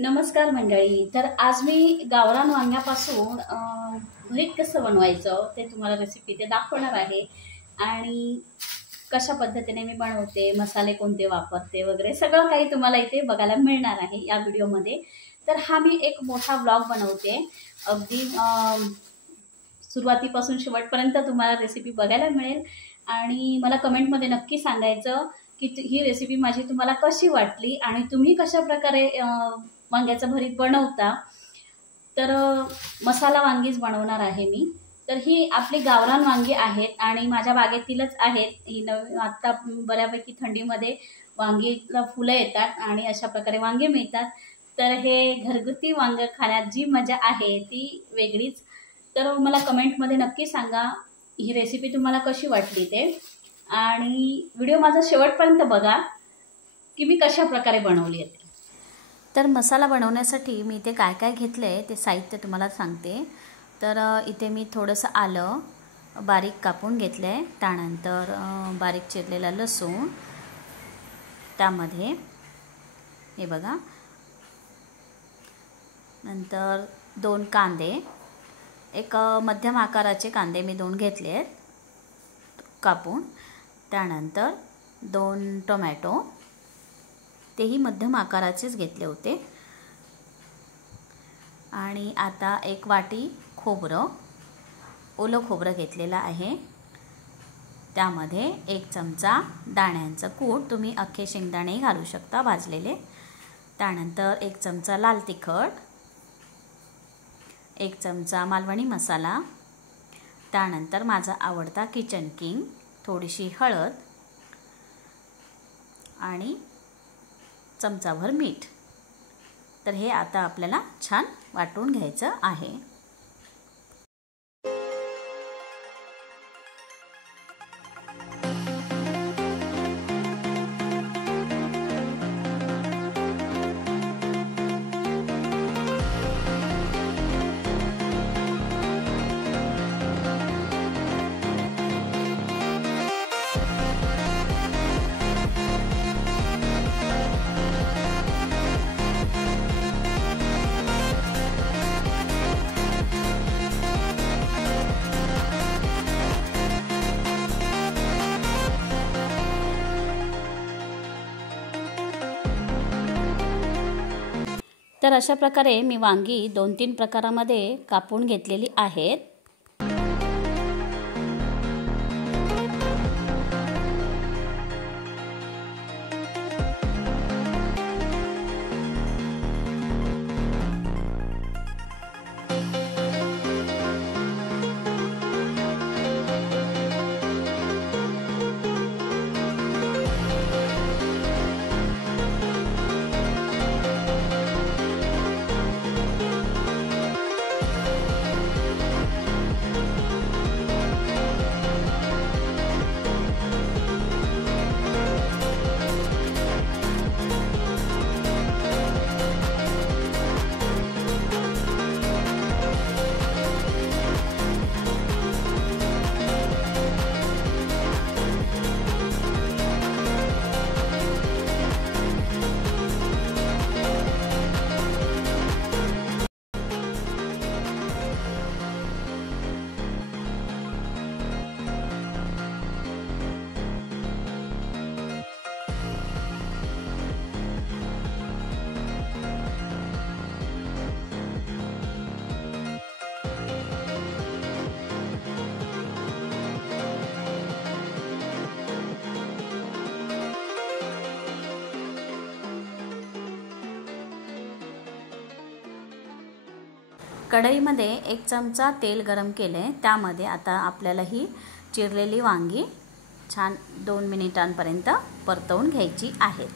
नमस्कार मंडळी. तर आज मी गावरान वांग्यापासून भरीत कसं बनवायचं ते तुम्हाला रेसिपी ते दाखवणार आहे आणि कशा पद्धतीने मी बनवते, मसाले कोणते वापरते वगैरे सगळं काही तुम्हाला इथे बघायला मिळणार आहे या व्हिडिओमध्ये. तर हा मी एक मोठा व्लॉग बनवते, अगदी सुरुवातीपासून शेवटपर्यंत तुम्हाला रेसिपी बघायला मिळेल आणि मला कमेंटमध्ये नक्की सांगायचं की ही रेसिपी माझी तुम्हाला कशी वाटली आणि तुम्ही कशा प्रकारे वांग्याचं भरीत बनवता. तर मसाला वांगीच बनवणार आहे मी. तर ही आपली गावरान वांगी आहेत आणि माझ्या बागेतीलच आहेत. ही आत्ता बऱ्यापैकी थंडीमध्ये वांगीला फुलं येतात आणि अशा प्रकारे वांगे मिळतात. तर हे घरगुती वांगं खाण्यात जी मजा आहे ती वेगळीच. तर मला कमेंटमध्ये नक्की सांगा ही रेसिपी तुम्हाला कशी वाटली ते, आणि व्हिडिओ माझा शेवटपर्यंत बघा की मी कशा प्रकारे बनवली आहे. तर मसाला बनवण्यासाठी मी इथे काय काय घेतलं आहे ते साहित्य तुम्हाला सांगते. तर इथे मी थोडंसं आलं बारीक कापून घेतलं आहे, त्यानंतर बारीक चिरलेला लसूण, त्यामध्ये हे बघा, नंतर 2 कांदे, एक मध्यम आकाराचे कांदे मी 2 घेतले आहेत कापून, त्यानंतर 2 टोमॅटो, तेही मध्यम आकाराचेच घेतले होते, आणि आता 1 वाटी खोबरं, ओलं खोबरं घेतलेलं आहे, त्यामध्ये 1 चमचा दाण्यांचं कूट, तुम्ही अख्खे शेंगदाणे घालू शकता भाजलेले, त्यानंतर 1 चमचा लाल तिखट, 1 चमचा मालवणी मसाला, त्यानंतर माझा आवडता किचन किंग, थोडीशी हळद आणि चमचाभर मीठ. तर हे आता आपल्याला छान वाटून घ्यायचं आहे. तर अशा प्रकारे मी वांगी 2-3 प्रकारामध्ये कापून घेतलेली आहेत. कढईमध्ये 1 चमचा तेल गरम केले, त्यामध्ये आता आपल्याला ही चिरलेली वांगी छान 2 मिनिटांपर्यंत परतवून घ्यायची आहेत.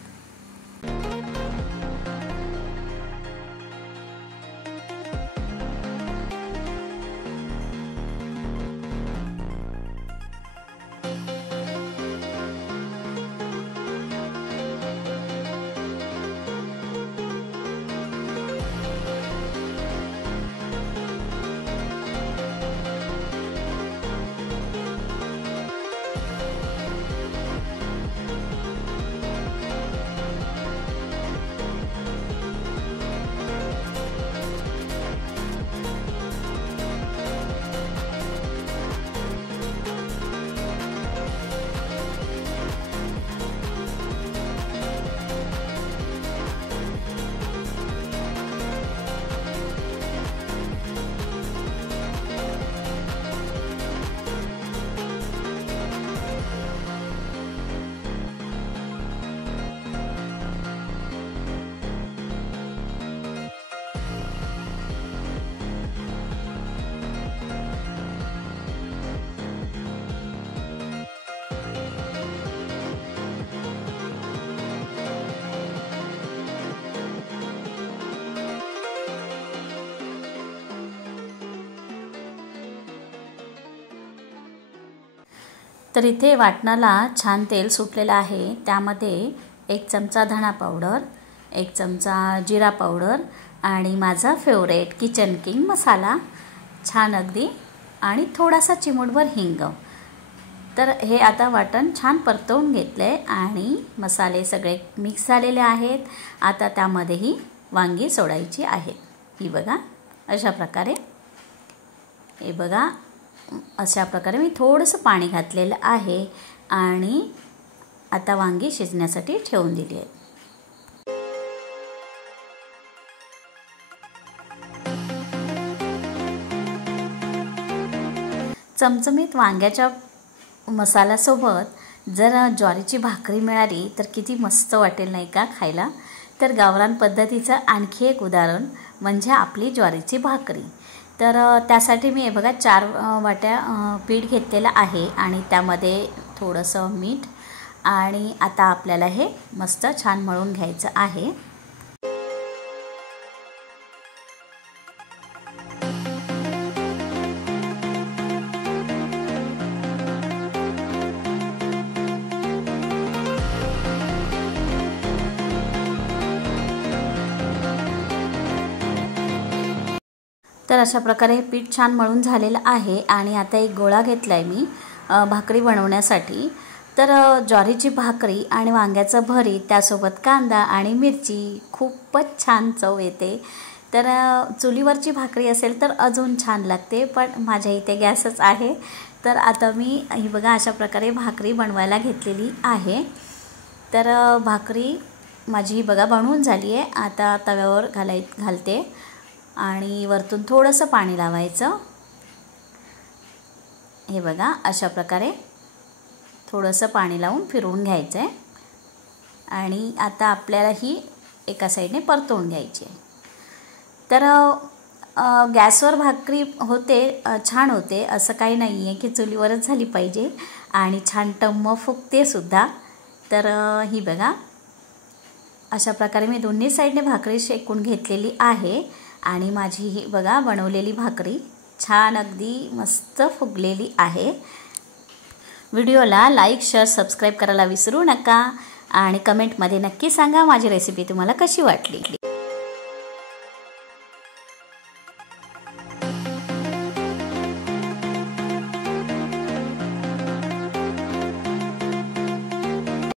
तर इथे वाटणाला छान तेल सुटलेलं आहे. त्यामध्ये 1 चमचा धणा पावडर, 1 चमचा जिरा पावडर आणि माझा फेवरेट किचन किंग मसाला छान अगदी आणि थोडासा चिमूटभर हिंग. तर हे आता वाटण छान परतवून घेतले आणि मसाले सगळे मिक्स झालेले आहेत. आता त्यामध्येही वांगी सोडायची आहेत. ही बघा अशा प्रकारे, हे बघा अशा प्रकारे मी थोडंसं पाणी घातलेलं आहे आणि आता वांगी शिजण्यासाठी ठेवून दिली आहेत. चमचमीत वांग्याच्या मसाल्यासोबत जर ज्वारीची भाकरी मिळाली तर किती मस्त वाटेल नाही का खायला. तर गावरान पद्धतीचं आणखी एक उदाहरण म्हणजे आपली ज्वारीची भाकरी. तर त्यासाठी मी हे बघा 4 वाट्या पीठ घेतलेलं आहे आणि त्यामध्ये थोडंसं मीठ आणि आता आपल्याला हे मस्त छान मळून घ्यायचं आहे. तर अशा प्रकारे पीठ छान मळून झालेलं आहे आणि आता एक गोळा घेतला आहे मी भाकरी बनवण्यासाठी. तर ज्वारीची भाकरी आणि वांग्याचं भरीत त्यासोबत कांदा आणि मिरची खूपच छान चव येते. तर चुलीवरची भाकरी असेल तर अजून छान लागते, पण माझ्या इथे गॅसच आहे. तर आता मी ही बघा अशा प्रकारे भाकरी बनवायला घेतलेली आहे. तर भाकरी माझी ही बघा बनवून झाली आहे. आता तव्यावर घालते आणि वरतून थोडंसं पाणी लावायचं. हे बघा अशा प्रकारे थोडंसं पाणी लावून फिरवून घ्यायचं आहे आणि आता आपल्याला ही एका साईडने परतवून घ्यायची आहे. तर गॅसवर भाकरी होते छान होते, असं काही नाही आहे की चुलीवरच झाली पाहिजे आणि छान टम्म फुगते सुद्धा. तर ही बघा अशा प्रकारे मी दोन्ही साईडने भाकरी शेकून घेतलेली आहे आणि माझी ही बघा बनवलेली भाकरी छान अगदी मस्त फुगलेली आहे. व्हिडिओला लाईक, शेअर, सबस्क्राईब करायला विसरू नका आणि कमेंटमध्ये नक्की सांगा माझी रेसिपी तुम्हाला कशी वाटली.